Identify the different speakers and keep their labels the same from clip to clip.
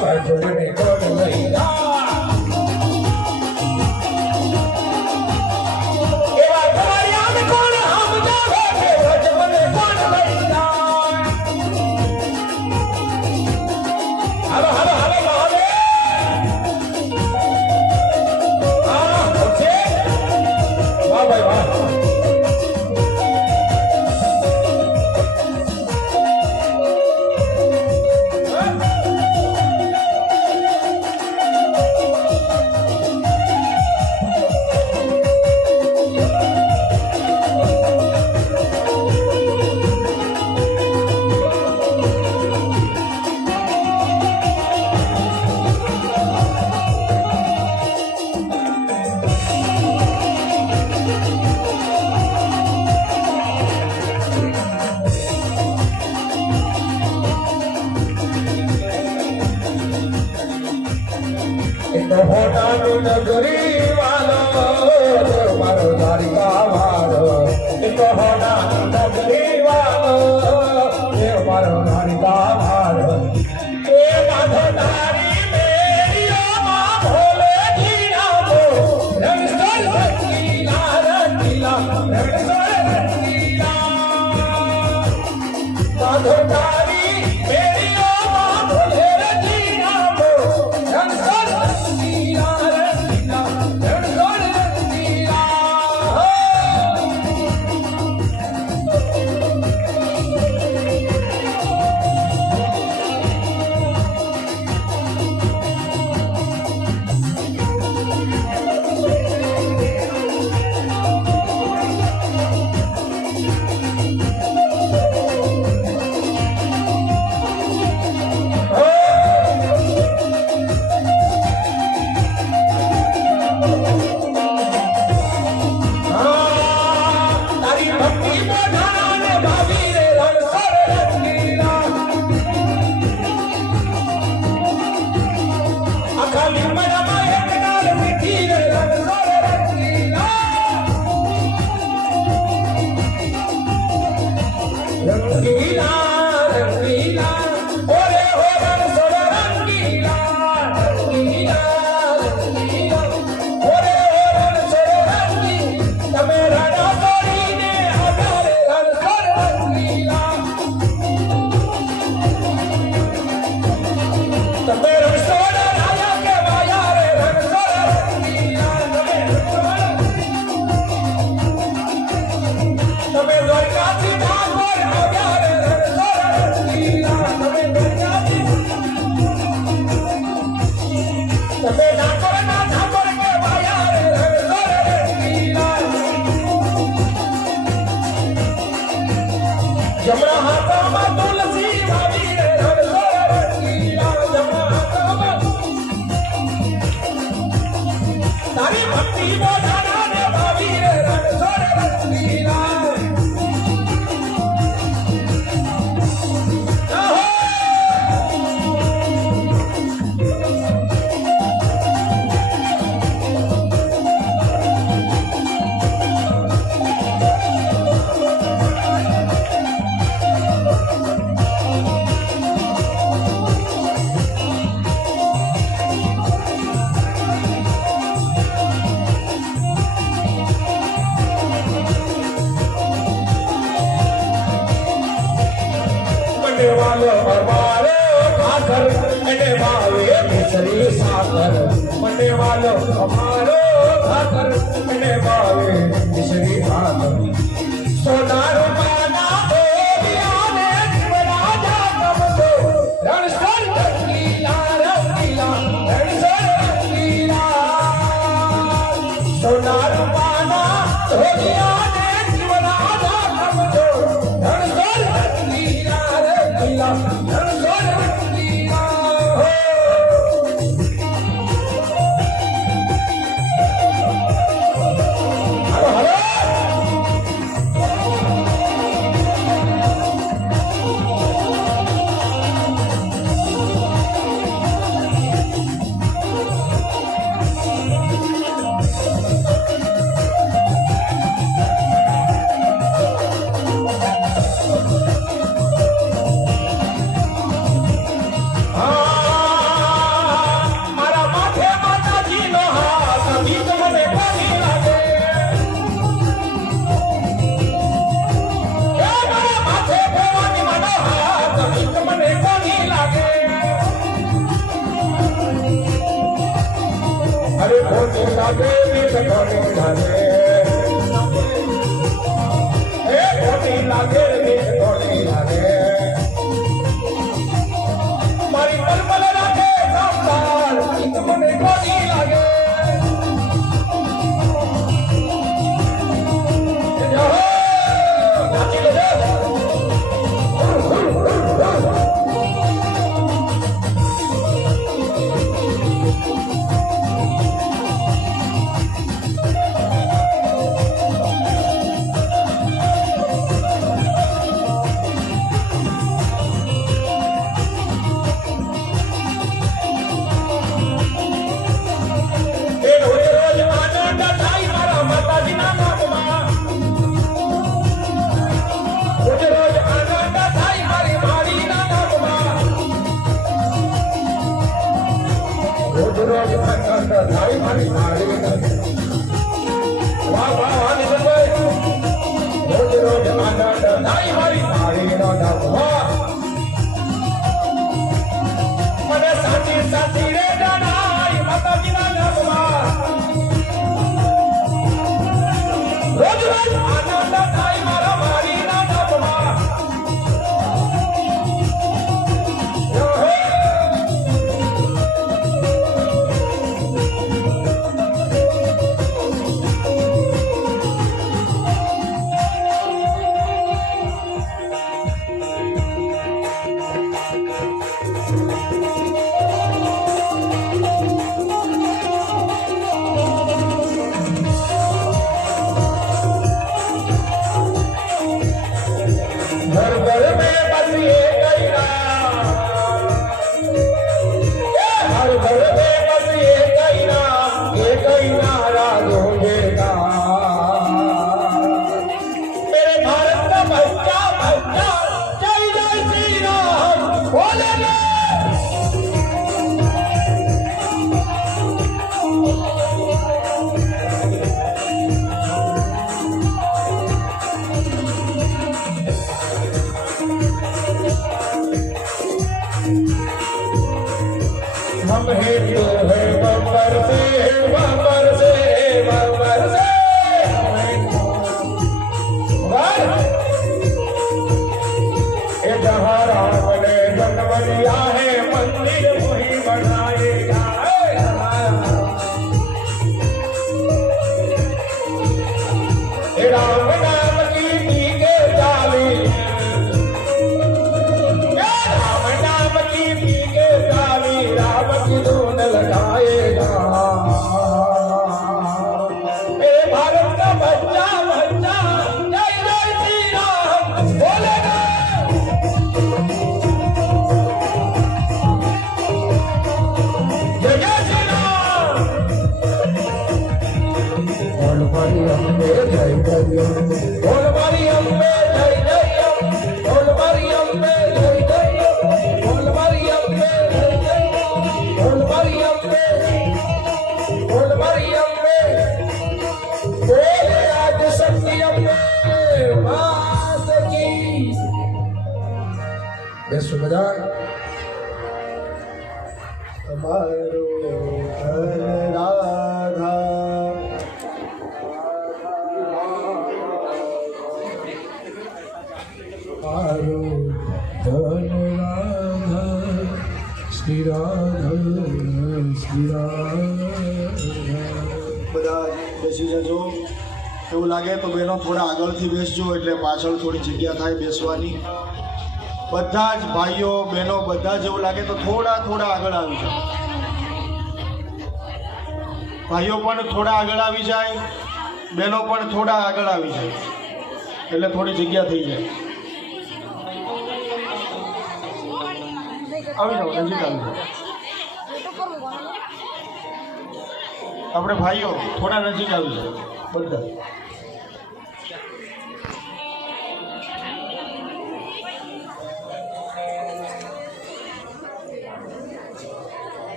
Speaker 1: Bye. हरे भोले लागे भी भोले लागे Yes. हम हिंदू हैं हम मरते हैं हम મારી અંબે જય જય અંબે બોલ મારી અંબે જય જય અંબે બોલ મારી અંબે જય જય અંબે બોલ મારી અંબે જય જય અંબે બોલ મારી અંબે બોલ મારી અંબે બોલ આજ શક્તિ અંબે
Speaker 2: લાગે તો બહેનો થોડા આગળથી બેસજો એટલે પાછળ થોડી જગ્યા થાય બેસવાની. બધા જ ભાઈઓ, બહેનો, બધા જ એવું લાગે તો થોડા થોડા આગળ આવી જાય ભાઈઓ પણ થોડા આગળ આવી જાય, બહેનો પણ થોડા આગળ આવી જાય. એટલે થોડી જગ્યા થઈ જાય. આવી જાઓ, નજીક આવી જાઓ. આપણે ભાઈઓ થોડા નજીક આવી જાય બધા.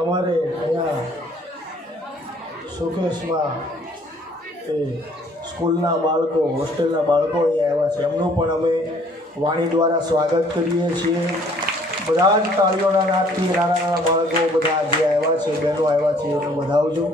Speaker 2: અમારે અહીંયા સુકેશમાં એ સ્કૂલના બાળકો, હોસ્ટેલના બાળકો અહીંયા આવ્યા છે. એમનું પણ અમે વાણી દ્વારા સ્વાગત કરીએ છીએ. બધા જ તાળીઓના નાદથી નાના નાના બાળકો બધા જે આવ્યા છે, બહેનો આવ્યા છે, એમને વધાવજો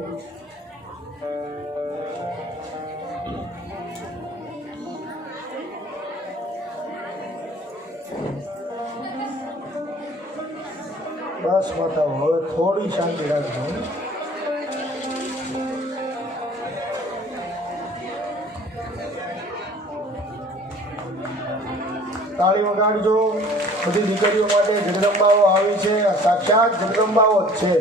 Speaker 2: માતા હવે થોડી શાંતિ રાખજો. તાળી વગાડજો બધી દીકરીઓ માટે જગદંબાઓ આવી છે. સાક્ષાત જગદંબાઓ જ છે.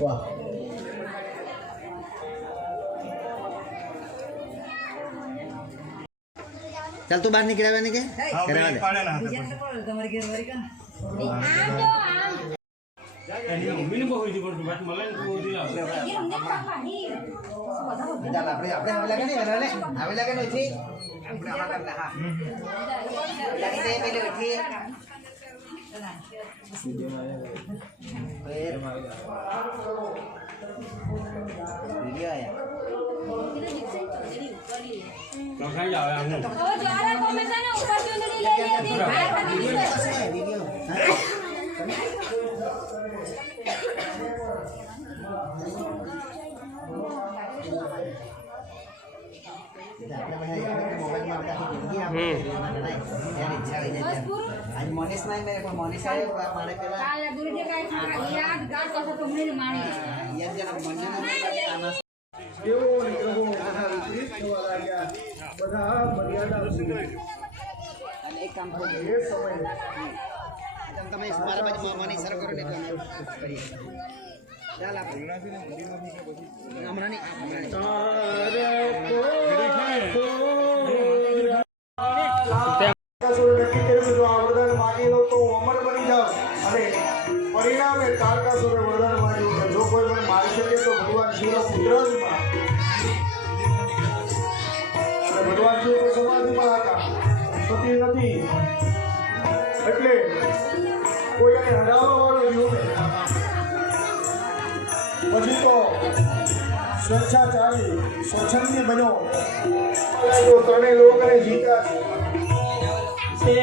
Speaker 2: વાહ.
Speaker 3: ચાલ તું બહાર નીકળ્યા ને કે? કરાવા દે ઉઠી આપણે આમાં
Speaker 4: હવે જ્યારે તમે છે ને ઉપર ચૂંટણી લઈ લીધી બહાર કાઢી દીધો.
Speaker 3: વિડિયો હા આપણે બધા મોબાઈલમાં આપણે આખી જિંદગી
Speaker 2: બધા મર્યાદા સુધી.
Speaker 3: અને એક કામ કરો
Speaker 2: એ સમય
Speaker 3: તમે મારા બાજુ મોની સર કરો ને કરીએ ચાલ આપણે હમણાં નહીં હમણાં
Speaker 2: નક્કી કર્યું જો આ વરદાન માગી લઉં તો હું અમર બની જાઉં અને પરિણામે તારકાસુરે વરદાન માંગ્યું કે જો કોઈ મને મારી શકે તો ભગવાન શિવનો પુત્ર જ કોઈ એને હરાવવા વાળો યુગ પછી તો સ્વેચ્છાચારી સ્વચ્છંદી બન્યો તો ત્રણેય લોકોને જીતા છે.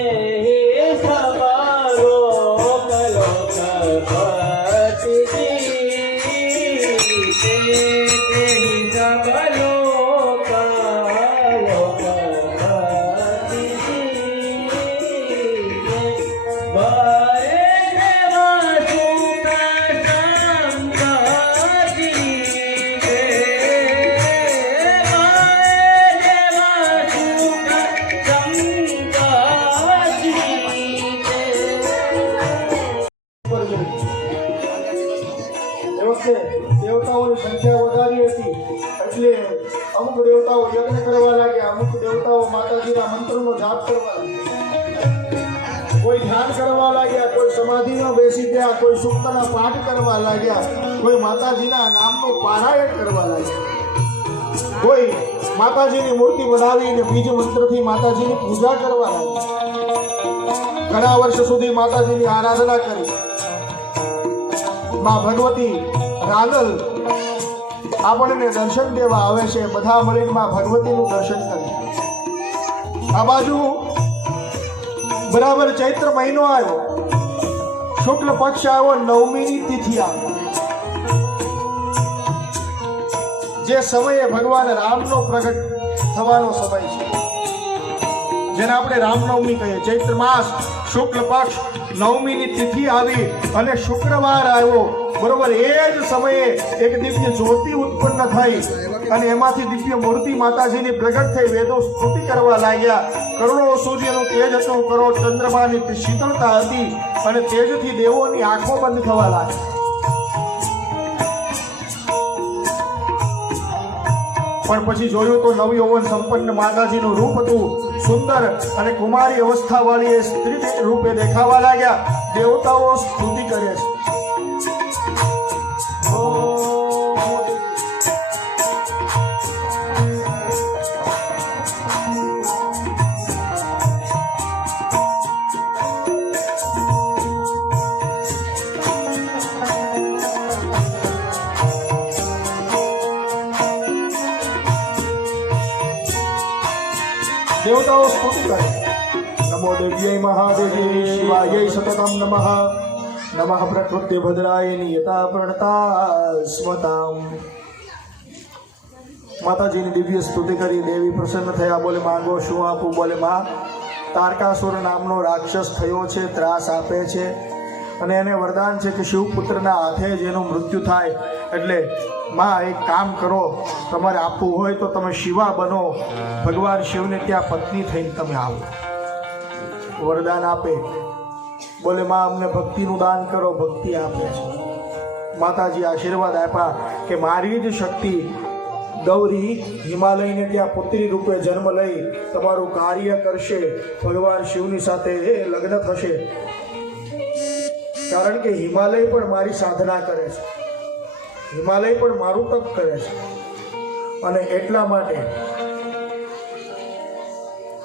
Speaker 2: બેસી ગયા કોઈ સૂક્તના પાઠ કરવા લાગ્યા, કોઈ માતાજીના નામનું પારાયણ કરવા લાગ્યા. કોઈ માતાજીની મૂર્તિ બનાવીને બીજ મંત્રથી માતાજીની પૂજા કરવા લાગ્યા. ઘણા વર્ષ સુધી માતાજીની આરાધના કરી. માં ભગવતી રાગલ આપણને દર્શન દેવા આવે છે, બધા મળીને માં ભગવતીનું દર્શન કરી. આ બાજુ બરાબર ચૈત્ર મહિનો આવ્યો. શુક્લ પક્ષ આવ્યો નવમીની તિથિ આવ્યો જે સમયે ભગવાન રામનો પ્રગટ થવાનો સમય છે. જેને આપણે રામનવમી કહીએ. ચૈત્ર માસ, શુક્લ પક્ષ, નવમીની તિથિ આવી અને શુક્રવાર આવ્યો. બરોબર, એ જ સમયે એક દિવ્ય જ્યોતિ ઉત્પન્ન થઈ અને એમાંથી દિવ્ય મૂર્તિ માતાજીની પ્રગટ થઈ, વેદો સ્તુતિ કરવા લાગ્યા. કરોડો સૂર્યનું તેજ હતું કરોડ ચંદ્રમાની શીતળતા હતી. અને તેજથી દેવોની આંખો બંધ થવા લાગી. પણ પછી જોયું તો નવી ઓવન સંપન્ન માતાજીનું રૂપ હતું સુંદર અને કુમારી અવસ્થાવાળી એ સ્ત્રી રૂપે દેખાવા લાગ્યા. દેવતાઓ સ્તુતિ કરે છે. મહાદેવી શિવાય સતતમ નમઃ. નમઃ પ્રકૃતિ ભદ્રાય નિયતા પ્રણતા સ્મતામ માતાજીની દિવ્ય સ્તુતિ કરી દેવી પ્રસન્ન થયા. બોલે, માંગો, શું આપું? બોલે, માં, તારકાસુર નામનો રાક્ષસ થયો છે, ત્રાસ આપે છે અને એને વરદાન છે કે શિવપુત્રના હાથે જ એનું મૃત્યુ થાય. એટલે, માં, એક કામ કરો. તમારે આપવું હોય તો તમે શિવા બનો. ભગવાન શિવને ત્યાં પત્ની થઈને તમે આવો. વરદાન આપે. બોલે, માં, અમને ભક્તિનું દાન કરો, ભક્તિ આપે છે. માતાજી આશીર્વાદ આપ્યા કે મારી જ શક્તિ ગૌરી હિમાલયને ત્યાં પુત્રી રૂપે જન્મ લઈ તમારું કાર્ય કરશે, ભગવાન શિવની સાથે એ લગ્ન થશે. કારણ કે હિમાલય પણ મારી સાધના કરે છે. હિમાલય પણ મારું તપ કરે છે. અને એટલા માટે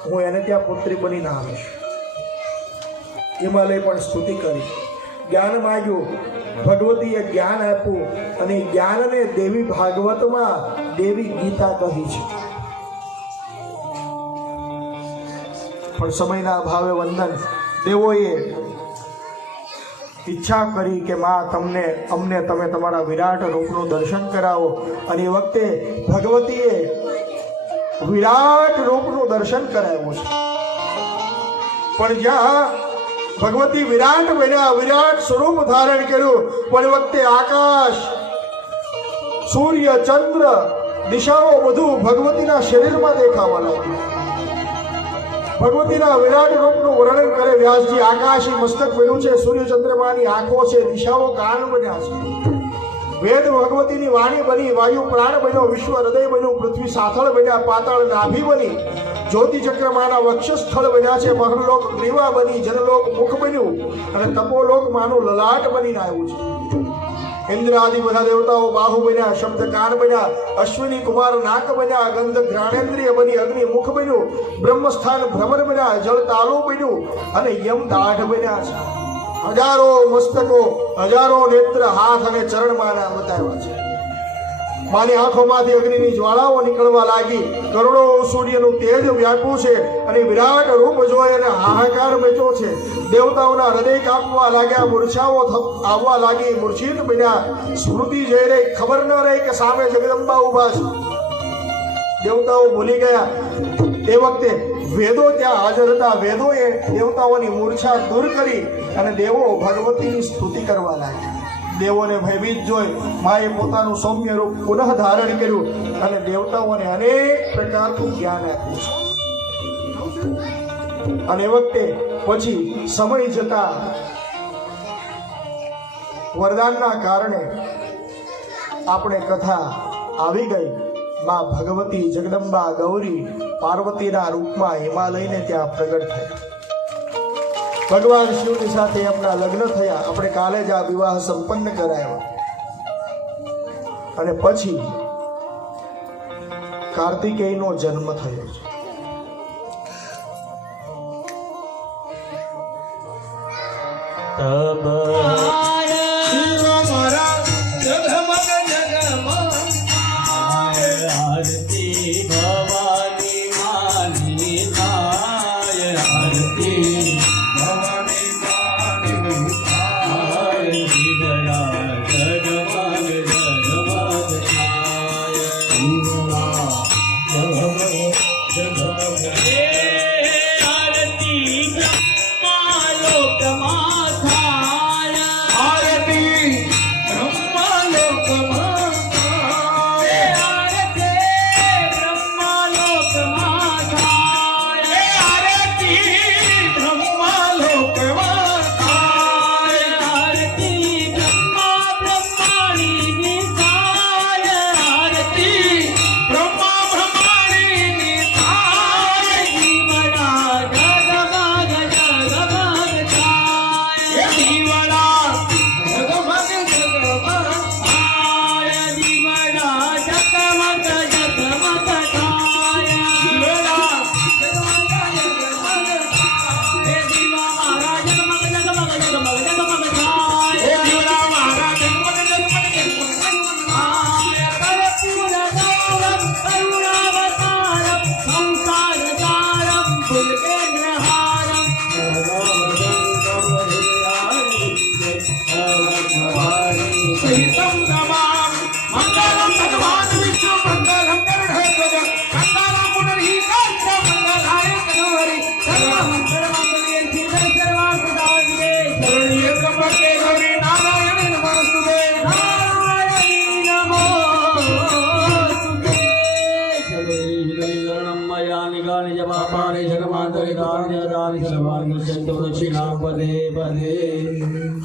Speaker 2: હું એને ત્યાં પુત્રી બનીને આવીશ. હિમાલય પણ સ્તુતિ કરી. જ્ઞાન માગ્યું. ભગવતીએ જ્ઞાન આપ્યું અને જ્ઞાનને દેવી ભાગવતમાં દેવી ગીતા કહી છે. પણ સમયના અભાવે વંદન દેવોએ ઈચ્છા કરી કે માં તમને, અમને તમે તમારા વિરાટ રૂપનું દર્શન કરાવો. અને એ વખતે ભગવતીએ વિરાટ રૂપનું દર્શન કરાવ્યું છે. પણ જ્યાં ભગવતી વિરાટ બન્યા વિરાટ સ્વરૂપ ધારણ કર્યું. પણ વખતે આકાશ, સૂર્ય, ચંદ્ર દિશાઓ બધું ભગવતીના શરીરમાં દેખાવા લાગ્યું. ભગવતીના વિરાટ રૂપનું વર્ણન કરે વ્યાસજી, આકાશ મસ્તક બન્યું છે સૂર્ય ચંદ્રમાની આંખો છે, દિશાઓ કાન બન્યા છે. વેદ ભગવતીની વાણી બની, વાયુ પ્રાણ બન્યો, વિશ્વ હૃદય બન્યું, પૃથ્વી સાથળ બન્યા, પાતાળ નાભી બની જ્યોતિ ચક્રમાના વક્ષસ્થળ બન્યા છે, મહરલોક ગ્રીવા બની, જનલોક મુખ બન્યું અને તપોલોક માનું લલાટ બનીને આવ્યું છે. ઇન્દ્ર આદિ બધા દેવતાઓ બાહુ બન્યા શબ્દ કાન બન્યા, અશ્વિની કુમાર નાક બન્યા, ગંધ ઘ્રાણેન્દ્રિય બની, અગ્નિ મુખ બન્યું, બ્રહ્મસ્થાન ભ્રમર બન્યા, જળ તાલુ બન્યું અને યમ દાઢ બન્યા છે. હજારો મસ્તકો, હજારો નેત્ર, હાથ અને ચરણમાં બતાવ્યા છે. માની આંખોમાંથી અગ્નિની જ્વાળાઓ નીકળવા લાગી. કરોડો સૂર્યનું તેજ વ્યાપ્યું છે અને વિરાટ રૂપ જોઈ અને હાહાકાર મચ્યો છે. દેવતાઓના હૃદય કાપવા લાગ્યા, મૂર્છાઓ આવવા લાગી, મૂર્છિત બન્યા. સ્મૃતિ જઈ રહી, ખબર ન રહી કે સામે જગદંબા ઊભા છે. દેવતાઓ ભૂલી ગયા. એ વખતે વેદો ત્યાં હાજર હતા. વેદોએ દેવતાઓની મૂર્છા દૂર કરી અને દેવો ભગવતીની સ્તુતિ કરવા લાગ્યા. દેવોને ભયભીત જોઈ માએ પોતાનું સૌમ્ય રૂપ પુનઃ ધારણ કર્યું અને દેવતાઓને અનેક પ્રકારનું જ્ઞાન આપ્યું છે. અને વખતે પછી સમય જતા વરદાનના કારણે આપણે કથા આવી ગઈ. માં ભગવતી જગદંબા ગૌરી પાર્વતીના રૂપમાં હિમાલયને ત્યાં પ્રગટ થયા. ભગવાન શિવની સાથે એમના લગ્ન થયા. આપણે કાલે જ આ વિવાહ સંપન્ન કરાયો. અને પછી કાર્તિકેયનો જન્મ થયો છે.
Speaker 4: તબ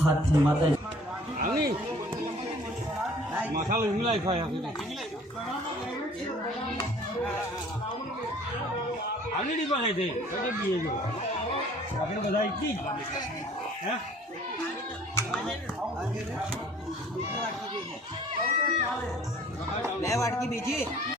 Speaker 3: હાથથી માતા
Speaker 1: મસાલો મિલાય ખાય વાઘડી પાસે છે. આપણે બધા ઈચ્છી હે?
Speaker 3: બે વાટકી બીજી?